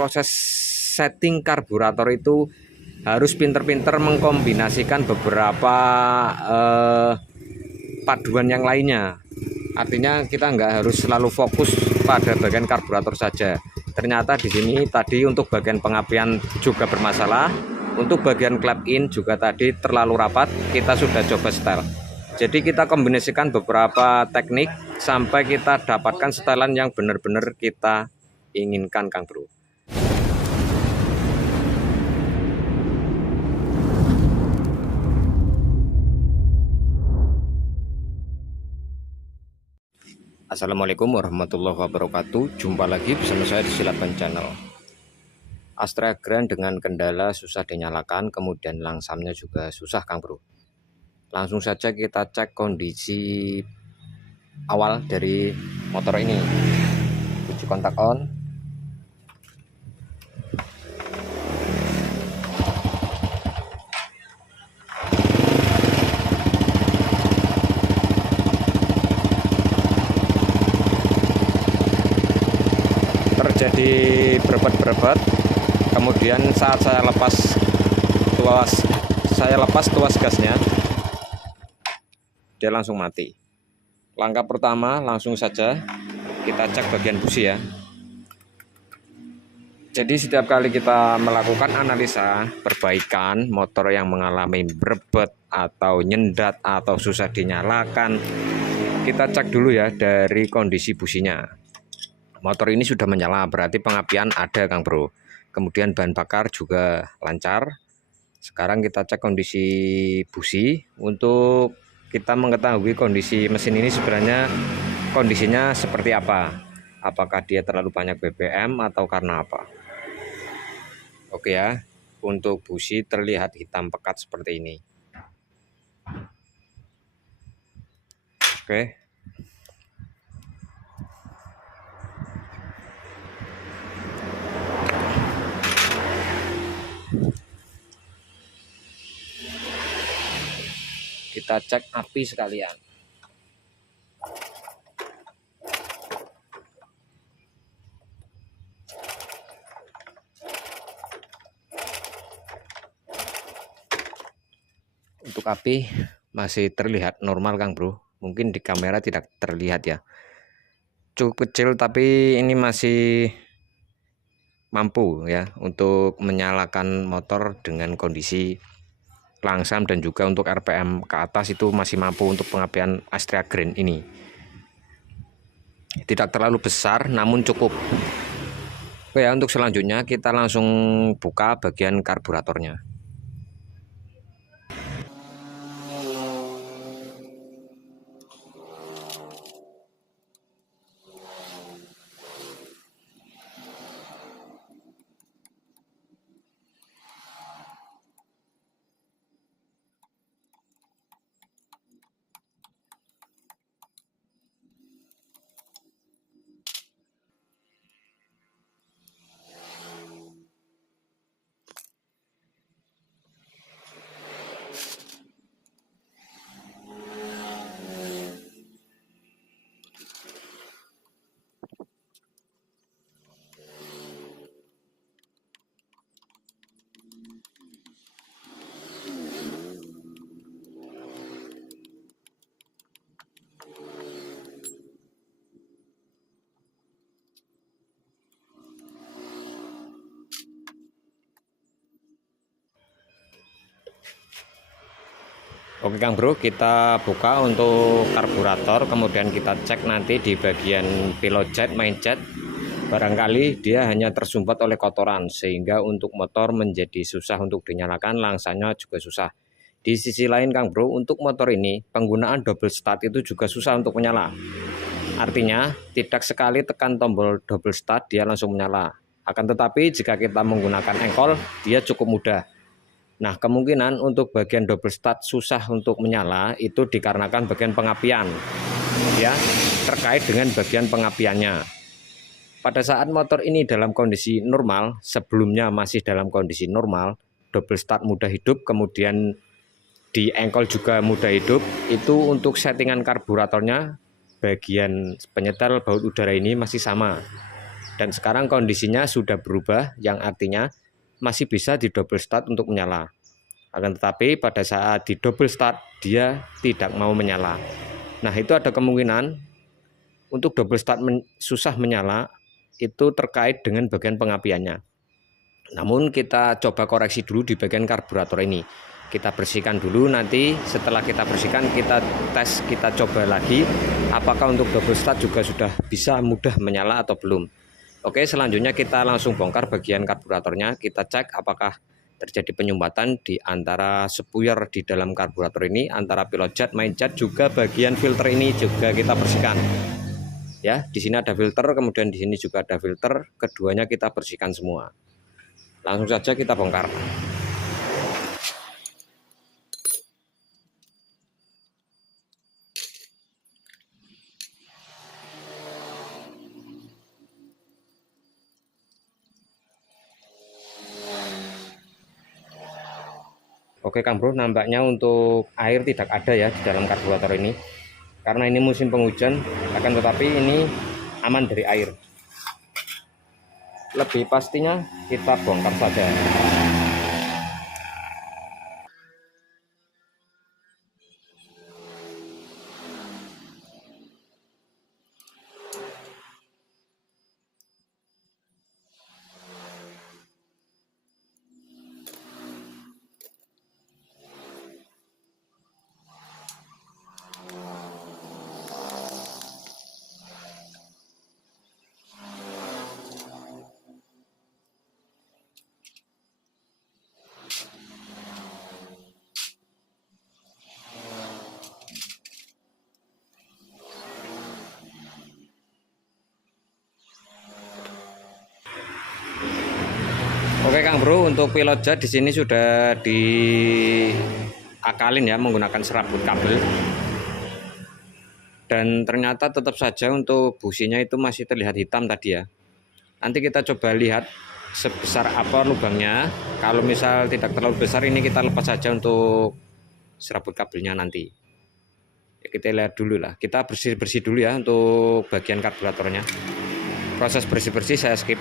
proses setting karburator itu harus pinter-pinter mengkombinasikan beberapa paduan yang lainnya. Artinya kita nggak harus selalu fokus pada bagian karburator saja. Ternyata di sini tadi untuk bagian pengapian juga bermasalah. Untuk bagian clap in juga tadi terlalu rapat, kita sudah coba setel. Jadi kita kombinasikan beberapa teknik sampai kita dapatkan setelan yang benar-benar kita inginkan, Kang Bro. Assalamualaikum warahmatullahi wabarakatuh. Jumpa lagi bersama saya di Silaban Channel. Astra Grand dengan kendala susah dinyalakan, kemudian langsamnya juga susah, Kang Bro. Langsung saja kita cek kondisi awal dari motor ini. Kunci kontak on. Terjadi berebet-berebet. Kemudian saat saya lepas tuas gasnya, dia langsung mati. Langkah pertama langsung saja kita cek bagian busi ya. Jadi setiap kali kita melakukan analisa perbaikan motor yang mengalami berebet atau nyendat atau susah dinyalakan, kita cek dulu ya dari kondisi businya. Motor ini sudah menyala, berarti pengapian ada, Kang Bro. Kemudian bahan bakar juga lancar. Sekarang kita cek kondisi busi untuk kita mengetahui kondisi mesin ini sebenarnya kondisinya seperti apa. Apakah dia terlalu banyak BBM atau karena apa. Oke ya, untuk busi terlihat hitam pekat seperti ini. Oke. Kita cek api sekalian. Untuk api masih terlihat normal, Kang Bro. Mungkin di kamera tidak terlihat ya. Cukup kecil tapi ini masih mampu ya untuk menyalakan motor dengan kondisi langsam, dan juga untuk RPM ke atas itu masih mampu untuk pengapian Astra Grand ini. Tidak terlalu besar namun cukup. Oke ya, untuk selanjutnya kita langsung buka bagian karburatornya. Oke Kang Bro, kita buka untuk karburator, kemudian kita cek nanti di bagian pilot jet, main jet. Barangkali dia hanya tersumbat oleh kotoran sehingga untuk motor menjadi susah untuk dinyalakan, langsanya juga susah. Di sisi lain Kang Bro, untuk motor ini penggunaan double start itu juga susah untuk menyala. Artinya tidak sekali tekan tombol double start dia langsung menyala. Akan tetapi jika kita menggunakan engkol, dia cukup mudah. Nah, kemungkinan untuk bagian double start susah untuk menyala itu dikarenakan bagian pengapian, ya, terkait dengan bagian pengapiannya. Pada saat motor ini dalam kondisi normal, sebelumnya masih dalam kondisi normal, double start mudah hidup, kemudian di engkol juga mudah hidup, itu untuk settingan karburatornya, bagian penyetel baut udara ini masih sama. Dan sekarang kondisinya sudah berubah, yang artinya masih bisa di double start untuk menyala. Akan tetapi pada saat di double start dia tidak mau menyala. Nah, itu ada kemungkinan untuk double start susah menyala itu terkait dengan bagian pengapiannya. Namun kita coba koreksi dulu di bagian karburator ini. Kita bersihkan dulu, nanti setelah kita bersihkan kita tes, kita coba lagi apakah untuk double start juga sudah bisa mudah menyala atau belum. Oke, selanjutnya kita langsung bongkar bagian karburatornya, kita cek apakah terjadi penyumbatan di antara spuyer di dalam karburator ini, antara pilot jet, main jet, juga bagian filter ini juga kita bersihkan. Ya, di sini ada filter, kemudian di sini juga ada filter, keduanya kita bersihkan semua. Langsung saja kita bongkar. Oke Kang Bro, nampaknya untuk air tidak ada ya di dalam karburator ini. Karena ini musim penghujan, akan tetapi ini aman dari air. Lebih pastinya kita bongkar saja. Oke Kang Bro, untuk pilot jet di sini sudah diakalin ya menggunakan serabut kabel. Dan ternyata tetap saja untuk businya itu masih terlihat hitam tadi ya. Nanti kita coba lihat sebesar apa lubangnya. Kalau misal tidak terlalu besar, ini kita lepas saja untuk serabut kabelnya nanti. Ya, kita lihat dulu lah. Kita bersih-bersih dulu ya untuk bagian karburatornya. Proses bersih-bersih saya skip.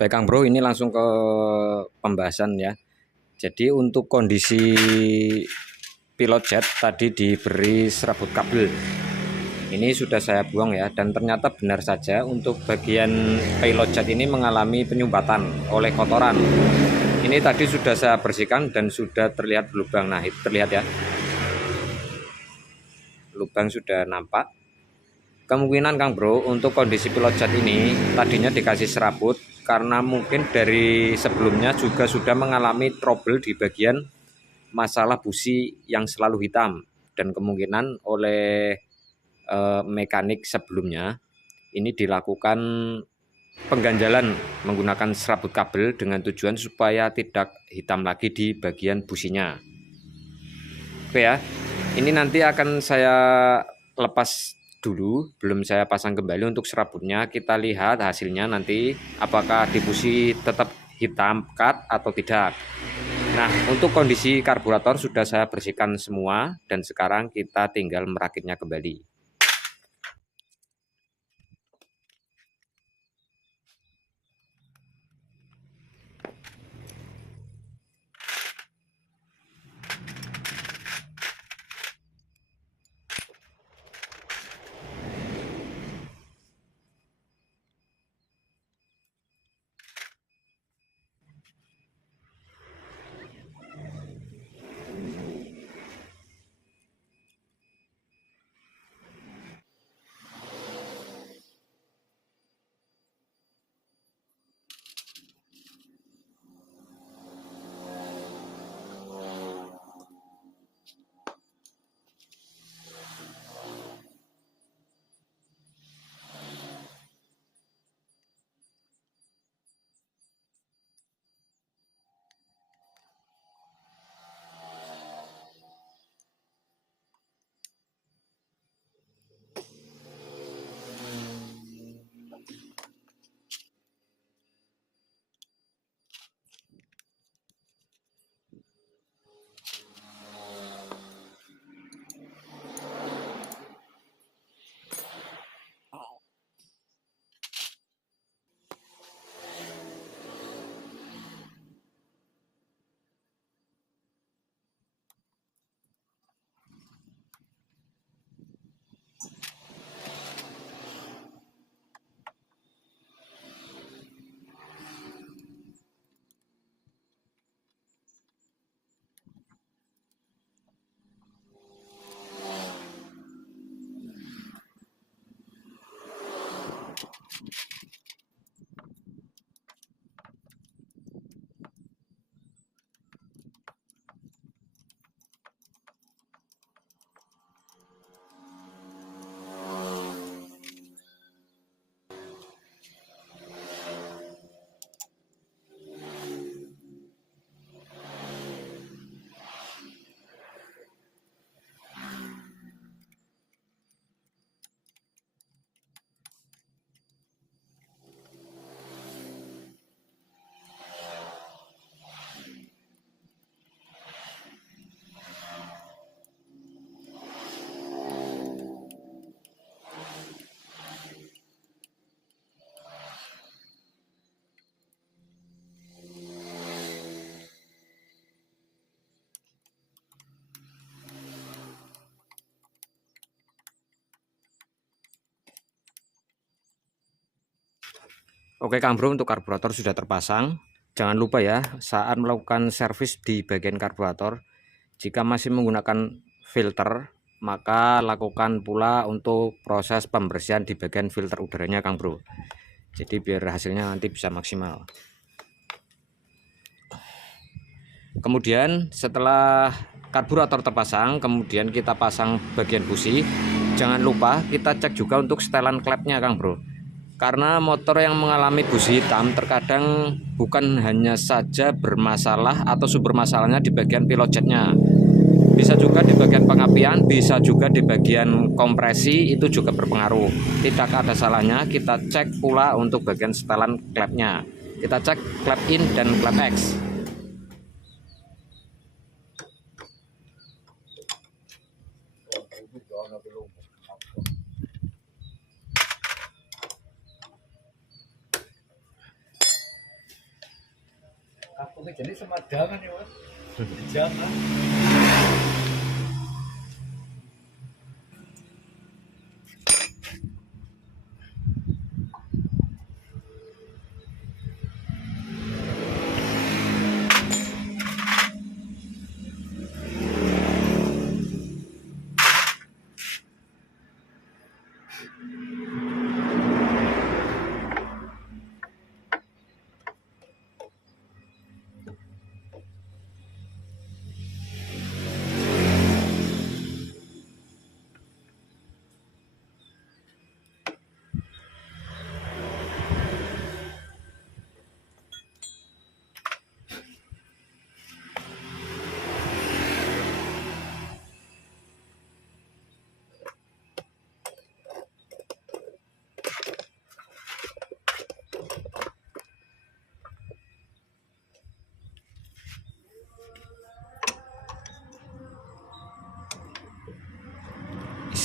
Baik Kang Bro, ini langsung ke pembahasan ya. Jadi untuk kondisi pilot jet tadi diberi serabut kabel. Ini sudah saya buang ya, dan ternyata benar saja untuk bagian pilot jet ini mengalami penyumbatan oleh kotoran. Ini tadi sudah saya bersihkan dan sudah terlihat lubang. Nah, itu terlihat ya. Lubang sudah nampak. Kemungkinan Kang Bro untuk kondisi pilot jet ini tadinya dikasih serabut karena mungkin dari sebelumnya juga sudah mengalami trouble di bagian masalah busi yang selalu hitam, dan kemungkinan oleh mekanik sebelumnya ini dilakukan pengganjalan menggunakan serabut kabel dengan tujuan supaya tidak hitam lagi di bagian businya. Oke ya, ini nanti akan saya lepas dulu, belum saya pasang kembali untuk serabutnya. Kita lihat hasilnya nanti apakah di busi tetap hitam cut atau tidak. Nah, untuk kondisi karburator sudah saya bersihkan semua dan sekarang kita tinggal merakitnya kembali. Oke Kang Bro, untuk karburator sudah terpasang. Jangan lupa ya, saat melakukan servis di bagian karburator, jika masih menggunakan filter, maka lakukan pula untuk proses pembersihan di bagian filter udaranya Kang Bro. Jadi biar hasilnya nanti bisa maksimal. Kemudian setelah karburator terpasang, kemudian kita pasang bagian busi. Jangan lupa kita cek juga untuk setelan klepnya Kang Bro. Karena motor yang mengalami busi hitam terkadang bukan hanya saja bermasalah atau sumber masalahnya di bagian pilot jetnya, bisa juga di bagian pengapian, bisa juga di bagian kompresi, itu juga berpengaruh. Tidak ada salahnya kita cek pula untuk bagian setelan klepnya. Kita cek klep in dan klep X. Aku jadi semadangan ya Mas. Jangan.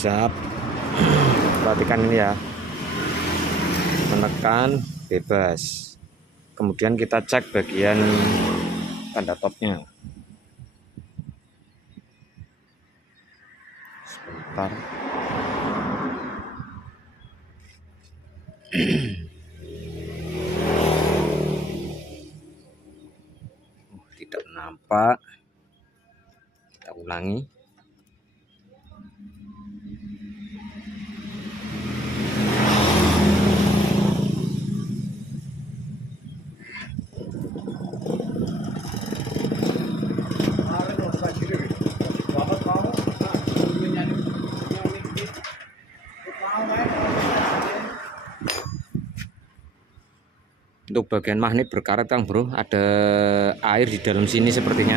Siap. Perhatikan ini ya, menekan bebas. Kemudian kita cek bagian tanda topnya. Sebentar. Tidak nampak. Kita ulangi. Untuk bagian magnet berkarat Kang Bro, ada air di dalam sini sepertinya.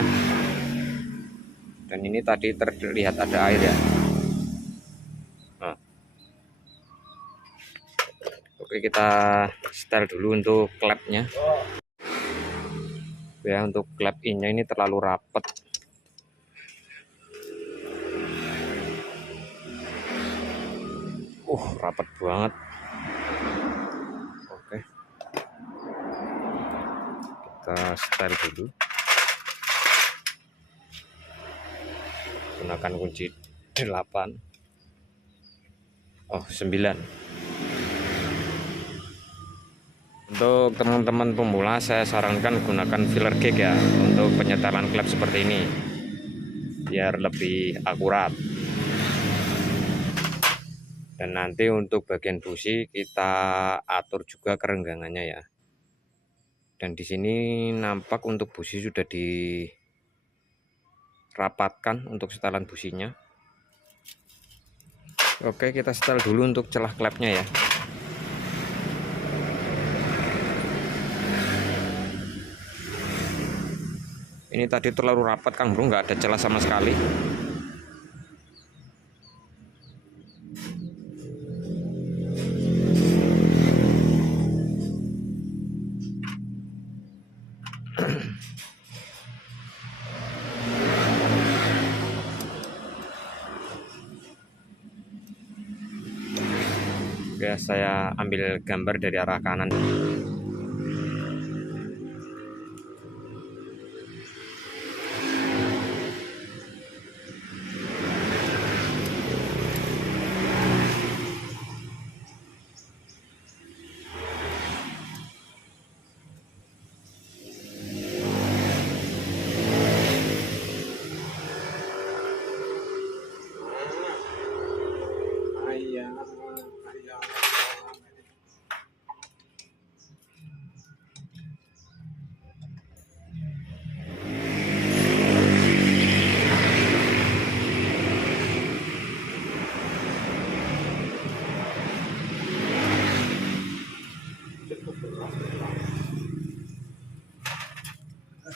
Dan ini tadi terlihat ada air ya. Nah. Oke, kita setel dulu untuk klepnya. Ya, untuk klep innya ini terlalu rapat. Rapat banget. Oke. Kita setel dulu. Gunakan kunci 8. 9. Untuk teman-teman pemula saya sarankan gunakan filler gauge ya untuk penyetelan klep seperti ini biar lebih akurat. Dan nanti untuk bagian busi kita atur juga kerenggangannya ya. Dan di sini nampak untuk busi sudah dirapatkan untuk setelan businya. Oke, kita setel dulu untuk celah klepnya ya. Ini tadi terlalu rapat Kang Bro, nggak ada celah sama sekali. Oke, saya ambil gambar dari arah kanan.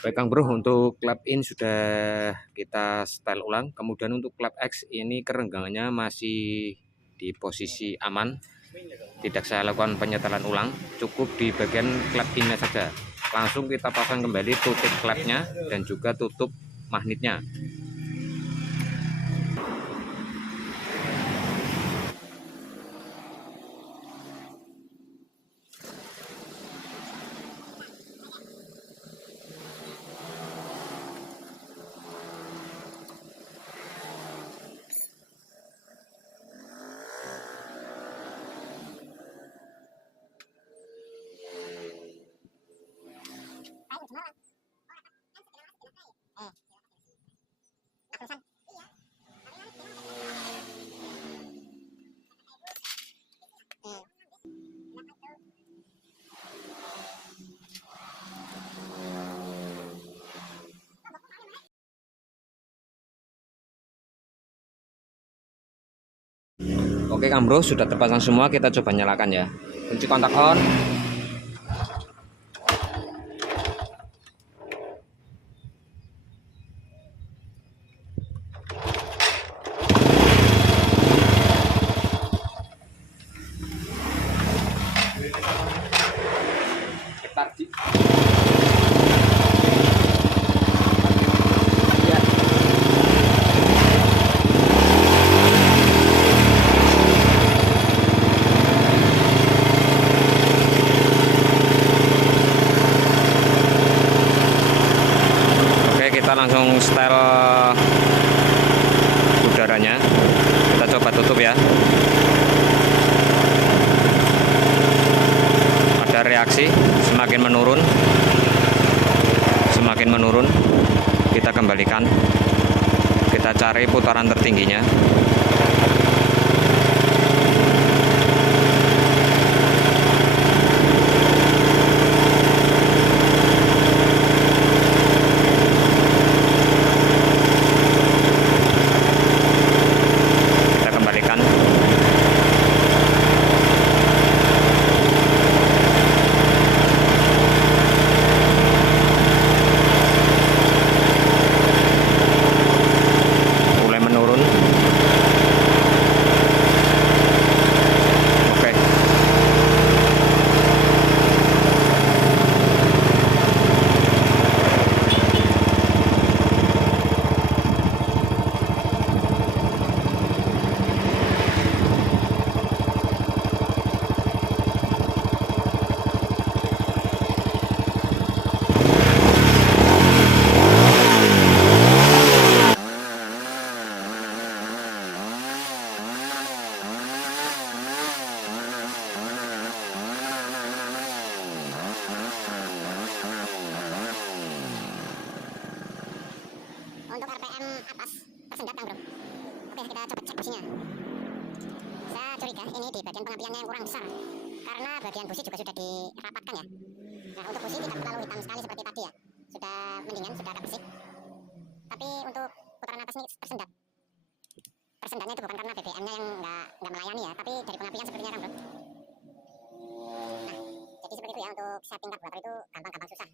Baik Kang Bro, untuk klep in sudah kita setel ulang. Kemudian untuk klep X ini kerenggangannya masih di posisi aman. Tidak saya lakukan penyetelan ulang, cukup di bagian klep innya saja. Langsung kita pasang kembali tutup klepnya dan juga tutup magnetnya. Oke Kang Bro, sudah terpasang semua, kita coba nyalakan ya. Kunci kontak on. Kita langsung setel udaranya, kita coba tutup ya. Ada reaksi semakin menurun, kita kembalikan, kita cari putaran tertingginya. Untuk RPM atas tersendat Kang Bro. Oke, kita coba cek businya. Saya curiga ini di bagian pengapiannya yang kurang besar, karena bagian busi juga sudah dirapatkan ya. Nah, untuk busi tidak terlalu hitam sekali seperti tadi ya, sudah mendingan, sudah agak bersih. Tapi untuk putaran atas ini tersendat. Tersendatnya itu bukan karena BBM-nya yang nggak melayani ya, tapi dari pengapian sepertinya Kang Bro. Nah, jadi seperti itu ya, untuk setting karburator itu gampang-gampang susah.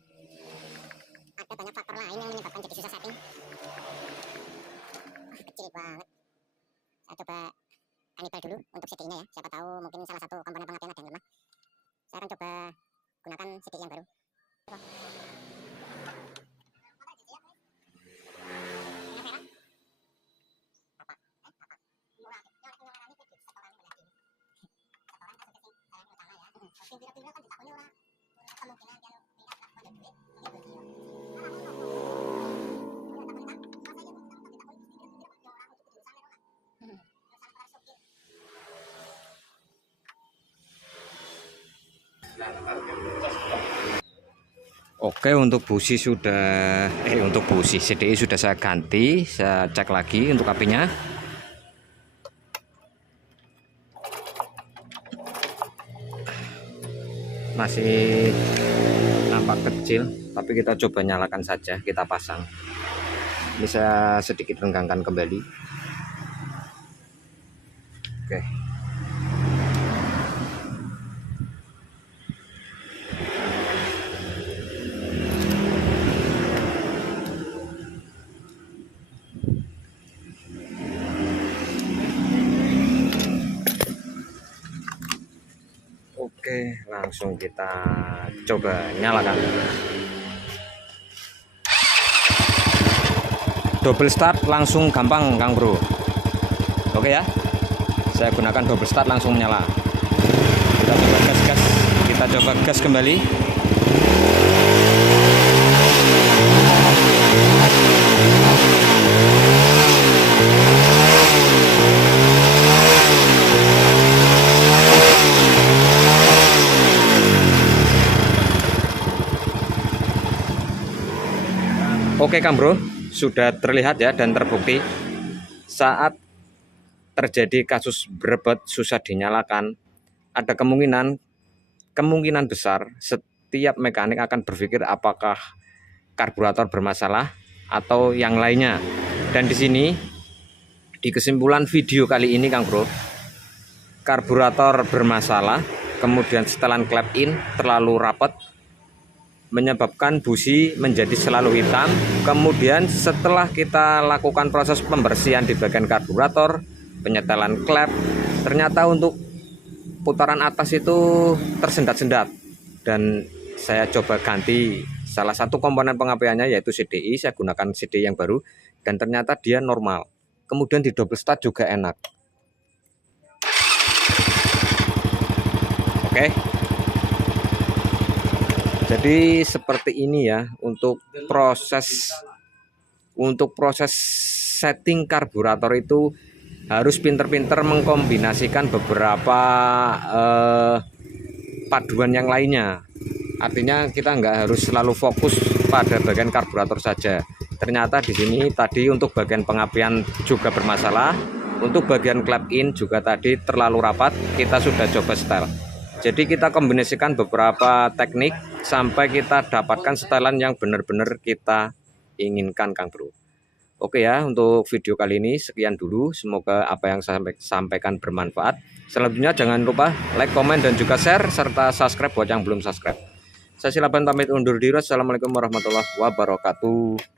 Ada banyak faktor lain yang menyebabkan jadi susah setting. Kecil banget. Saya coba kanibal dulu untuk CDI-nya ya. Siapa tahu mungkin salah satu komponen pengapian ada yang lemah. Saya akan coba gunakan CDI yang baru. Oke, untuk busi sudah untuk busi CDI sudah saya ganti, saya cek lagi untuk apinya. Masih nampak kecil, tapi kita coba nyalakan saja, kita pasang. Ini saya sedikit renggangkan kembali. Oke. Oke, langsung kita coba nyalakan. Double start langsung gampang Kang Bro. Oke ya, saya gunakan double start langsung menyala. Kita coba gas, kita coba gas kembali. Oke Kang Bro, sudah terlihat ya dan terbukti saat terjadi kasus berebut susah dinyalakan, ada kemungkinan besar setiap mekanik akan berpikir apakah karburator bermasalah atau yang lainnya. Dan di sini di kesimpulan video kali ini Kang Bro, karburator bermasalah, kemudian setelan klep in terlalu rapat menyebabkan busi menjadi selalu hitam. Kemudian setelah kita lakukan proses pembersihan di bagian karburator, penyetelan klep, ternyata untuk putaran atas itu tersendat-sendat, dan saya coba ganti salah satu komponen pengapiannya yaitu CDI. Saya gunakan CDI yang baru dan ternyata dia normal. Kemudian di double start juga enak. Oke, jadi seperti ini ya untuk proses setting karburator itu harus pinter-pinter mengkombinasikan beberapa paduan yang lainnya. Artinya kita nggak harus selalu fokus pada bagian karburator saja. Ternyata di sini tadi untuk bagian pengapian juga bermasalah, untuk bagian klep in juga tadi terlalu rapat. Kita sudah coba setel. Jadi kita kombinasikan beberapa teknik sampai kita dapatkan setelan yang benar-benar kita inginkan Kang Bro. Oke ya, untuk video kali ini sekian dulu. Semoga apa yang saya sampaikan bermanfaat. Selanjutnya jangan lupa like, komen, dan juga share, serta subscribe buat yang belum subscribe. Saya Silaban pamit undur diri. Assalamualaikum warahmatullahi wabarakatuh.